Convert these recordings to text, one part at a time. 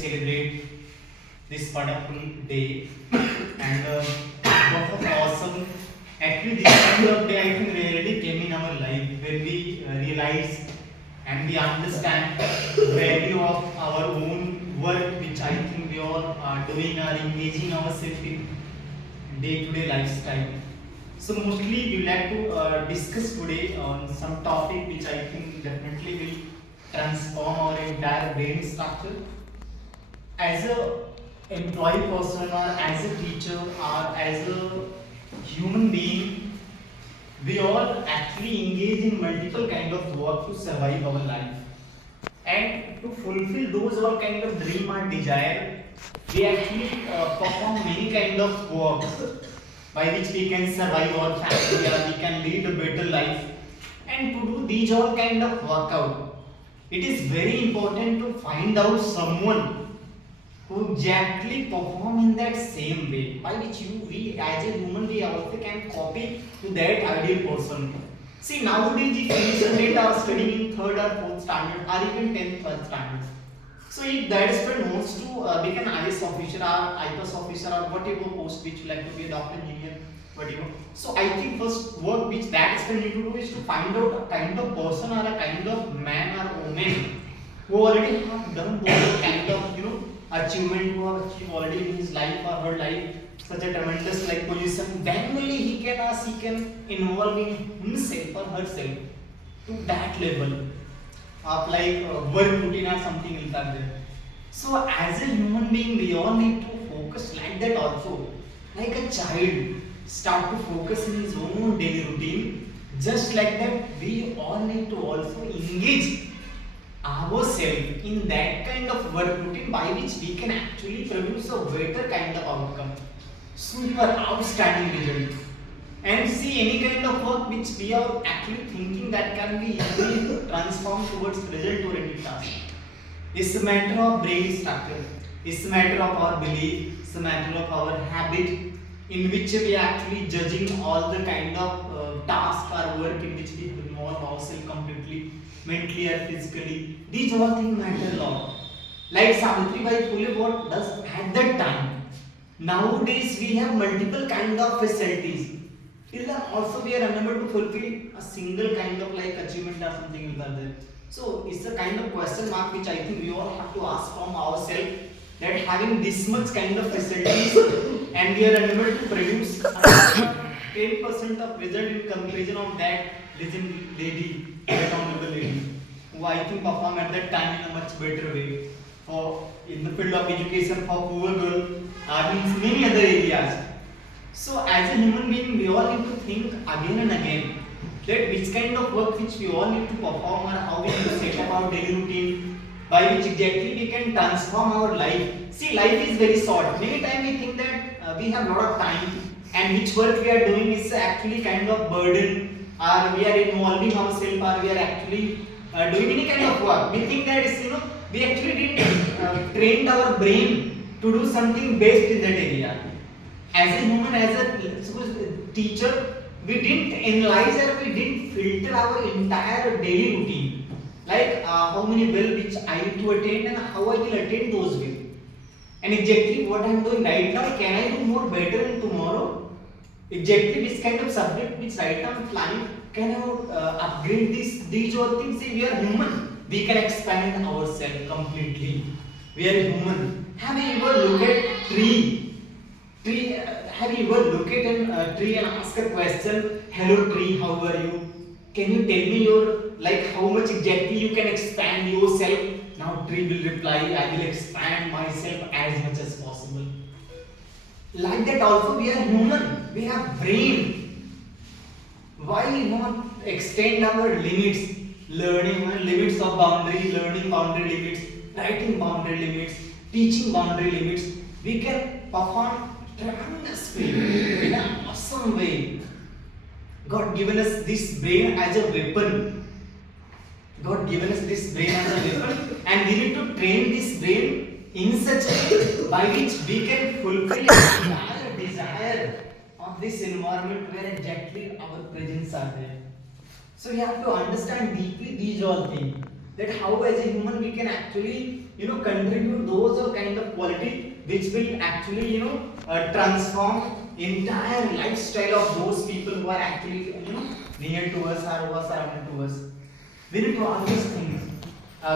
celebrate this wonderful day and what was awesome. Actually, this kind of day I think rarely came in our life when we realize and we understand the value of our own work, which I think we all are doing or engaging ourselves in day-to-day lifestyle. So mostly we like to discuss today on some topic which I think definitely will transform our entire brain structure. As a employee person or as a teacher or as a human being, we all actually engage in multiple kind of work to survive our life. And to fulfill those all kind of dream or desire, we actually perform many kind of work by which we can survive our family or we can lead a better life. And to do these all kind of workout, it is very important to find out someone who exactly perform in that same way, by which we as a human we also can copy to that ideal person. See, nowadays if you student are studying in third or fourth standard or even 10th, 12th standard. So if that student wants to become IAS officer or IPS officer or whatever post which you like to be a doctor, engineer, whatever. So I think first work which that student need to do is to find out a kind of person or a kind of man or woman who already have done those kind of achievement, who have achieved already in his life or her life such a tremendous like position. Then only he can or she can involve in himself or herself to that level of like work routine or something like that there. So as a human being, we all need to focus like that also. Like a child start to focus in his own daily routine. Just like that, we all need to also engage ourselves in that kind of work routine by which we can actually produce a better kind of outcome, super outstanding result. And see, any kind of work which we are actually thinking that can be easily transformed towards result oriented task. It's a matter of brain structure, it's a matter of our belief, it's a matter of our habit in which we are actually judging all the kind of task or work in which we involve ourselves completely, mentally or physically. These all things matter a lot. Like Savitribai Phule what does at that time. Nowadays we have multiple kind of facilities. Till then also we are unable to fulfill a single kind of like achievement or something like that. So it's a kind of question mark which I think we all have to ask from ourselves, that having this much kind of facilities and we are unable to produce 10% of result in comparison of that legend lady, that honorable lady, who I think perform at that time in a much better way for in the field of education for poor girl means many other areas. So as a human being, we all need to think again and again that which kind of work which we all need to perform or how we need to set up our daily routine by which exactly we can transform our life. See, life is very short. Many times we think that we have a lot of time and which work we are doing is actually kind of burden, or we are involving ourselves, or we are actually doing any kind of work. We think that is, we actually didn't train our brain to do something best in that area. As a human, as a suppose teacher, we didn't analyze or we didn't filter our entire daily routine. Like how many well which I need to attend and how I will attend those well. And exactly what I am doing right now, can I do more better in tomorrow? Exactly which kind of subject which right now I am planning, can I upgrade these all things? See, we are human. We can expand ourselves completely. We are human. Have you ever looked at tree? Have you ever looked at a tree and ask a question, hello tree, how are you? Can you tell me your, like how much exactly you can expand yourself? Now tree will reply, I will expand myself as much as possible. Like that also we are human, we have brain. Why not extend our limits? Learning limits of boundary, learning boundary limits, writing boundary limits, teaching boundary limits. We can perform tremendously in an awesome way. God given us this brain as a weapon. God given us this brain as a weapon, and we need to train this brain in such a way by which we can fulfill our desire of this environment where exactly our presence are there. So we have to understand deeply these all things, that how as a human we can actually contribute those are kind of quality which will actually transform entire lifestyle of those people who are actually near to us or who are surrounded to us. We need to always think.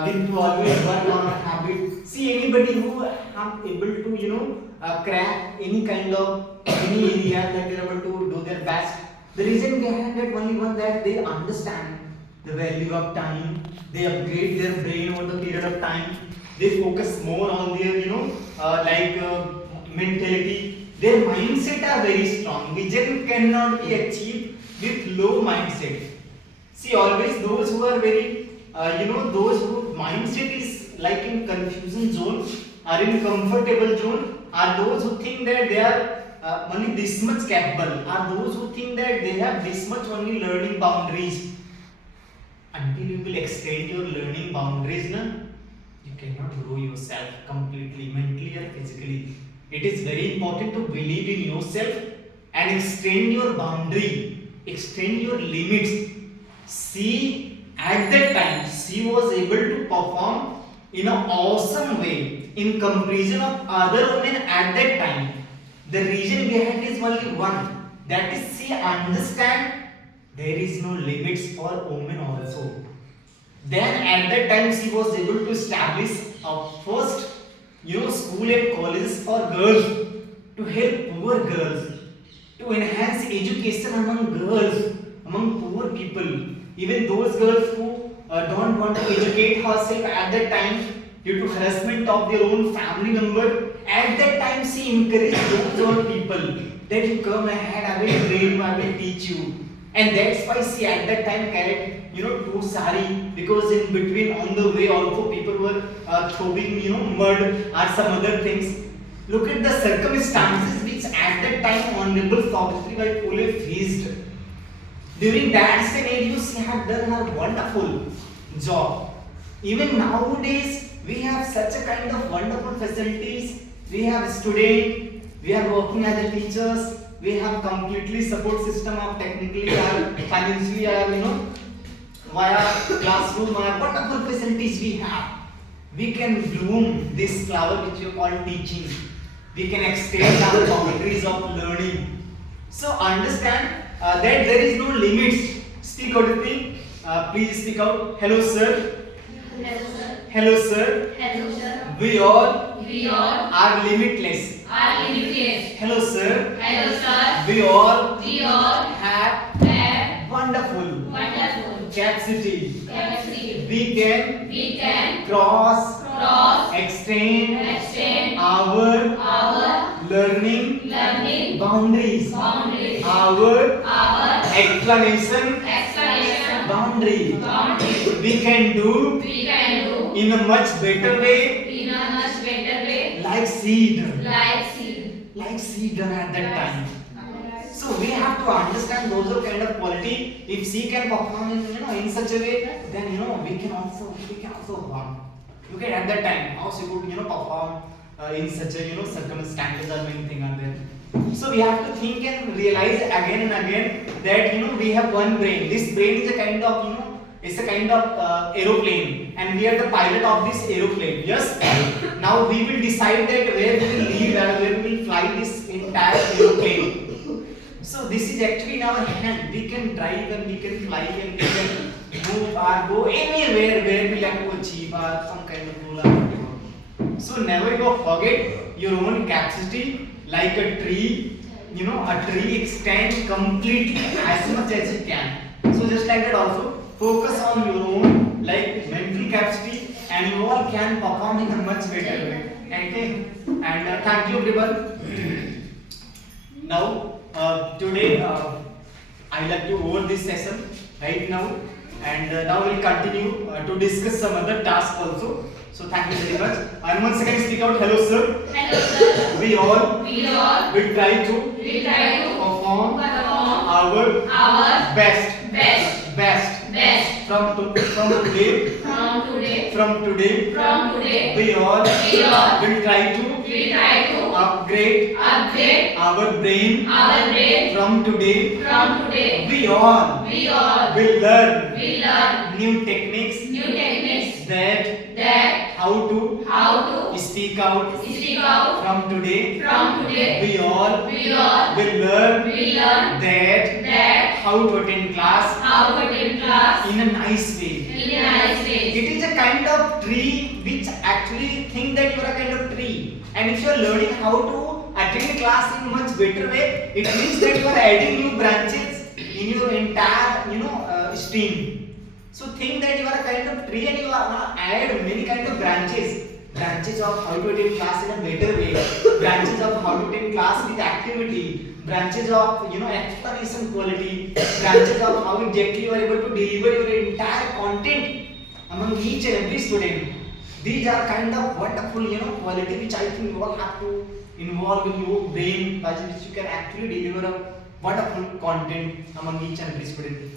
We need to always work on a habit. See, anybody who are able to crack any kind of any area that they're able to do their best. The reason behind that only one that they understand the value of time. They upgrade their brain over the period of time. They focus more on their mentality. Their mindset are very strong. Vision cannot be achieved with low mindset. See, always those who are very those who mindset is like in confusion zone or in comfortable zone are those who think that they are only this much capable, are those who think that they have this much only learning boundaries. Until you will extend your learning boundaries, you cannot grow yourself completely, mentally or physically. It is very important to believe in yourself and extend your boundary, extend your limits. See, at that time, she was able to perform in an awesome way in comparison of other women at that time. The reason behind is only one, that is she understand there is no limits for women also. Then at that time she was able to establish a first school and colleges for girls to help poor girls, to enhance education among girls, among poor people. Even those girls who don't want to educate herself at that time due to harassment of their own family member, at that time she encouraged those old people that you come ahead, I will train you, I will teach you. And that's why she at that time carried two sari, because in between on the way also people were throwing mud or some other things. Look at the circumstances which at that time Honorable Savitribai Phule faced. During that scenario, she had done her wonderful job. Even nowadays, we have such a kind of wonderful facilities. We have students, we are working as a teachers, we have completely support system of technically or financially or via classroom or wonderful facilities we have. We can bloom this flower which you call teaching. We can extend our boundaries of learning. So understand that there is no limits. Speak out with me. Please speak out. Hello, sir. Hello, sir. Hello, sir. Hello, sir. We all We all are limitless. are limitless. Hello, sir. Hello, sir. We all We all have have wonderful wonderful capacity. capacity. We can cross, Cross, extend extend our learning boundaries. boundaries. Our explanation boundary. We can do We can do in a much better way, in a much better way, like seed. like seed. Like seed done at that time. So we have to understand those are kind of quality. If she can perform in such a way, then we can also perform. Look at that time how she could perform in such a circumstances or many things are there. So we have to think and realize again and again that we have one brain. This brain is a kind of it's a kind of aeroplane, and we are the pilot of this aeroplane. Yes. Now we will decide that where we will leave and where we will fly this entire aeroplane. So this is actually in our hand. We can drive and we can fly and we can move or go anywhere where we like to achieve or some kind of goal or whatever. So never ever forget your own capacity. Like a tree, a tree extends completely as much as you can. So just like that also, focus on your own like mental capacity, and you all can perform in a much better way. Okay, and thank you everyone. Now today I like to over this session right now, and now we'll continue to discuss some other tasks also. So thank you very much. And once again speak out. Hello, sir. Hello, sir. We all We all will try to perform our best from today. We all will try to upgrade our brain from today. We all will learn new techniques that how to speak out. From today, we all will learn that how to attend class in a nice way. It is a kind of tree which actually think that you are a kind of tree, and if you are learning how to attend class in much better way, it means that you are adding new branches in your entire stream. So think that you are a kind of tree and you are add many kind of branches of how to attend class in a better way, branches of how to attend class with activity, branches of explanation quality, branches of how exactly you are able to deliver your entire content among each and every student. These are kind of wonderful quality which I think you all have to involve in your brain, by which you can actually deliver a wonderful content among each and every student.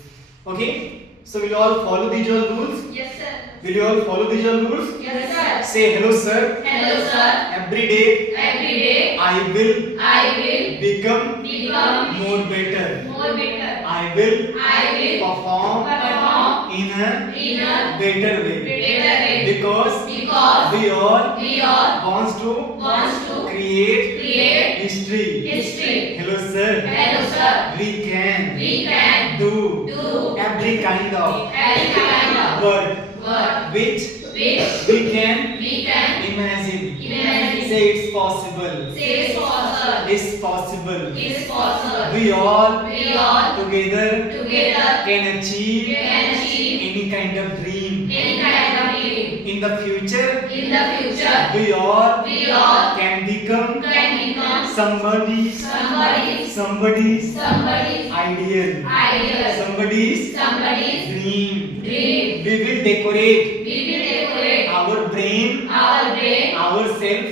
Okay, so will you all follow these all rules? Yes, sir. Will you all follow these all rules? Yes, sir. Say hello sir. Hello, sir. Every day Every day I will I will become become more better. more better. I will I will perform perform in a in a better way. better way. Because Because we all we all wants to wants to create create history. history. Hello sir. Hello, sir. We can We can do do every kind of every kind of work work which which we can we can imagine. imagine. Say it's possible. Say it's possible. It's possible. It's possible. We all We all together together can achieve can achieve any kind of dream. any kind of dream. In the future, In the future, we all we all can become can become somebody's somebody's ideal, ideal, somebody's somebody's dream. dream. We will decorate We will decorate our brain, ourselves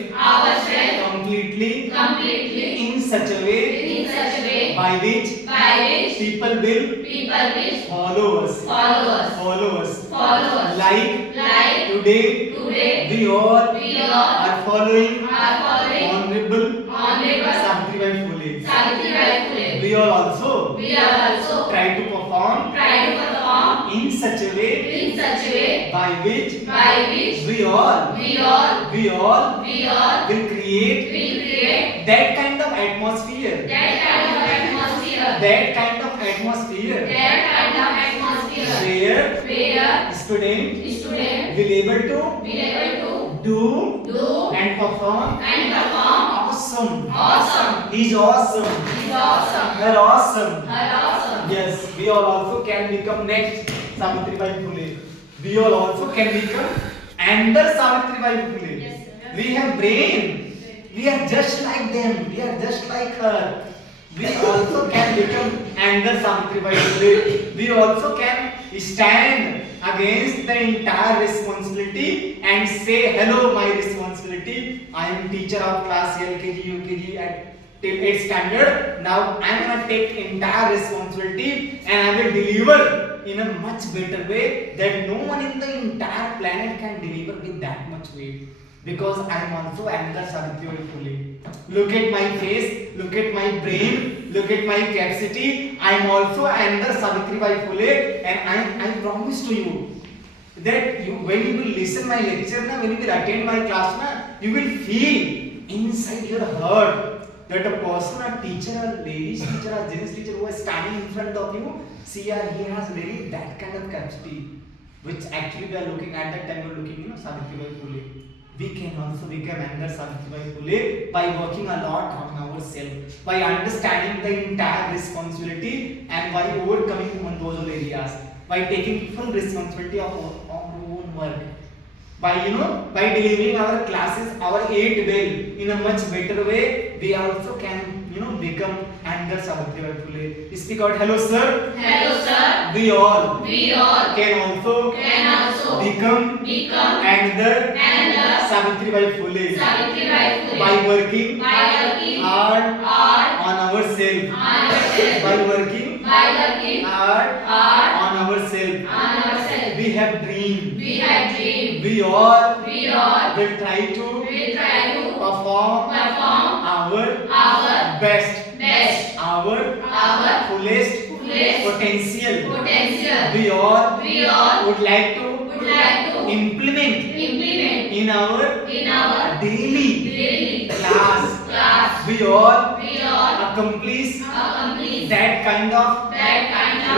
completely completely in such a way in such a way by which by which people will people will follow us. follow us. Like Like today, today, we all we all are following are following Honorable Honorable Savitribai Phule. Savitribai Phule. We all also We are also try to perform try to perform in such a way in such a way by which by which we all we all will create that kind of atmosphere that kind of atmosphere where where student student will able to will able do to do and perform and perform awesome. awesome. He's awesome. Is awesome. They're awesome. Are awesome. Yes, we all also can become next Savitribai Phule. We all also can become another Savitribai Phule. Yes, sir. We have brain. We are just like them. We are just like her. We also can become another Savitribai Phule. We also can stand against the entire responsibility and say, hello, my responsibility. I am teacher of class LKG, UKG at till 8th standard. Now I am gonna take entire responsibility and I will deliver in a much better way that no one in the entire planet can deliver with that much weight. Because I am also another Savitribai Phule. Look at my face, look at my brain, look at my capacity. I am also another Savitribai Phule, and I promise to you that when you will listen my lecture, when you will attend my class, you will feel inside your heart that a person, a teacher, a ladies teacher, a gents teacher who is standing in front of you, see, he has really that kind of capacity, which actually we are looking at that time. We are looking, Savitribai Phule. We can also become another Savitribai Phule by working a lot on ourselves, by understanding the entire responsibility, and by overcoming on those areas, by taking full responsibility of our own work, by delivering our classes, our 8 well in a much better way. We also can become another Savitribai Phule. Speak out, hello sir. Hello, sir. We all We all can also become become another another Savitribai Phule Savitribai Phule. by working By working hard hard on ourselves. on ourselves. By working By working hard hard on ourselves. on ourselves. We have dream. We have dream. We all We all will try to will try to perform perform our our best, best, our our fullest fullest potential. potential. We all We all would like to would like to implement implement in our daily daily class. class. We all We all accomplish accomplish that kind of that kind of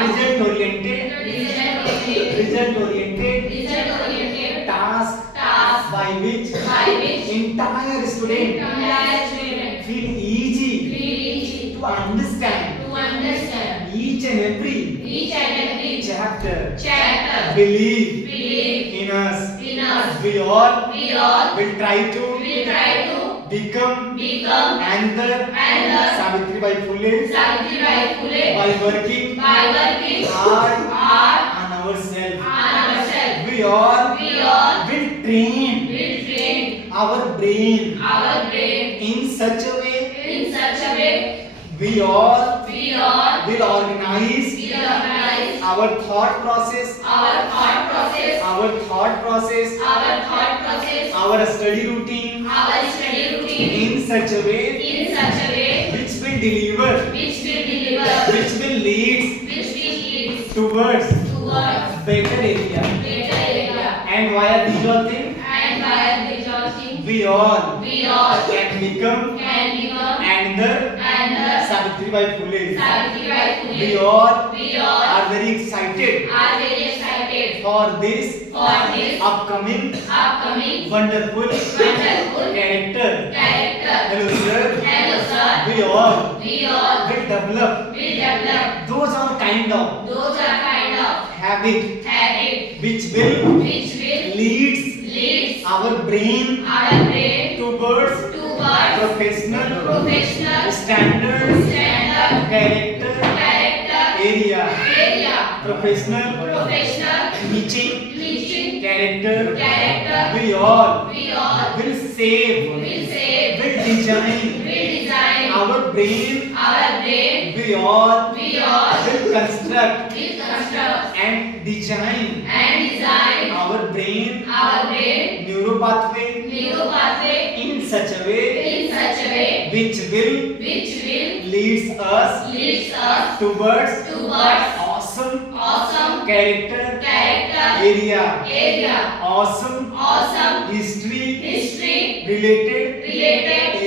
result-oriented task task by which by which entire student entire student feel easy feel easy to understand to understand each and every each and every chapter. chapter. Believe Believe in us. in us. We all We all will try to will try to become become another another Savitribai Phule Savitribai Phule by working by working hard hard on ourselves. on ourselves. We all We all will train will train our brain our brain in such a way. in such a way. We all We all will organize will organize our thought process, our thought process, our thought process, our thought process, our study routine our study routine in such a way in such a way which will deliver, which will deliver, which will lead which will lead towards towards better area. better area. And via these all things, And by rejoicing, we all we all can become can become another another Savitribai Phule. Savitribai Phule. We all We all are very excited are very excited for this for this upcoming upcoming wonderful wonderful character. character. Hello sir. Hello sir. We all We all will develop will develop those are kind of those are kind of habit habit which will leads leads our brain our brain towards towards professional standard standard character character area. area. Professional Professional teaching character. character. We all We all will save, will save, will design will design our brain. our brain. We all We all will construct will construct and design and design our brain neural pathway pathway in such a way in such a way which will leads us leads us towards towards awesome character area, awesome history related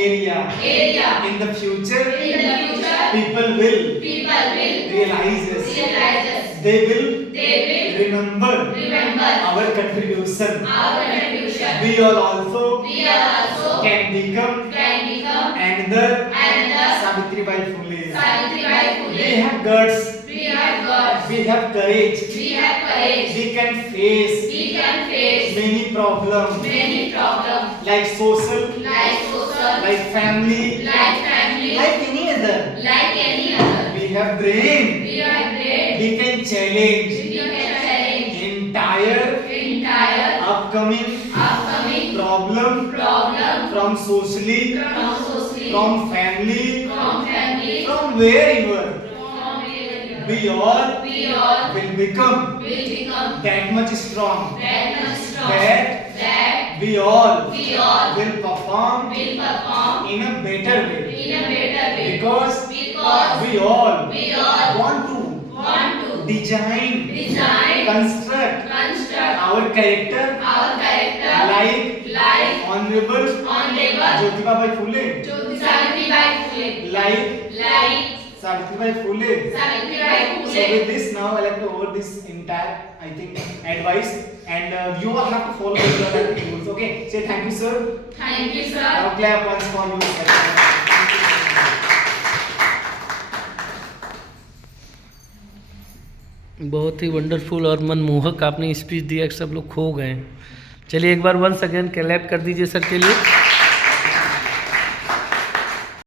area. In the future, people will realize us. They will remember our contribution. We all also can become another Savitribai Phule. We have guts. We have courage. We can face many problems like social, like family, like any other. We have brain. We can challenge entire upcoming problem from socially, from family, from wherever. We all will become that much strong that we all will perform in a better way because we all want to design, construct our character like Honorable Jyotibabai Phule, like Savitribai Phule. So with this now I like to over this entire advice and you all have to follow the rules. Okay, say thank you sir. Thank you, sir. Now clap once for you. बहुत ही wonderful और मनमोहक आपने speech दिया कि सब लोग खो गए। चलिए एक बार वंस अगेन क्लैप कर दीजिए सर के लिए।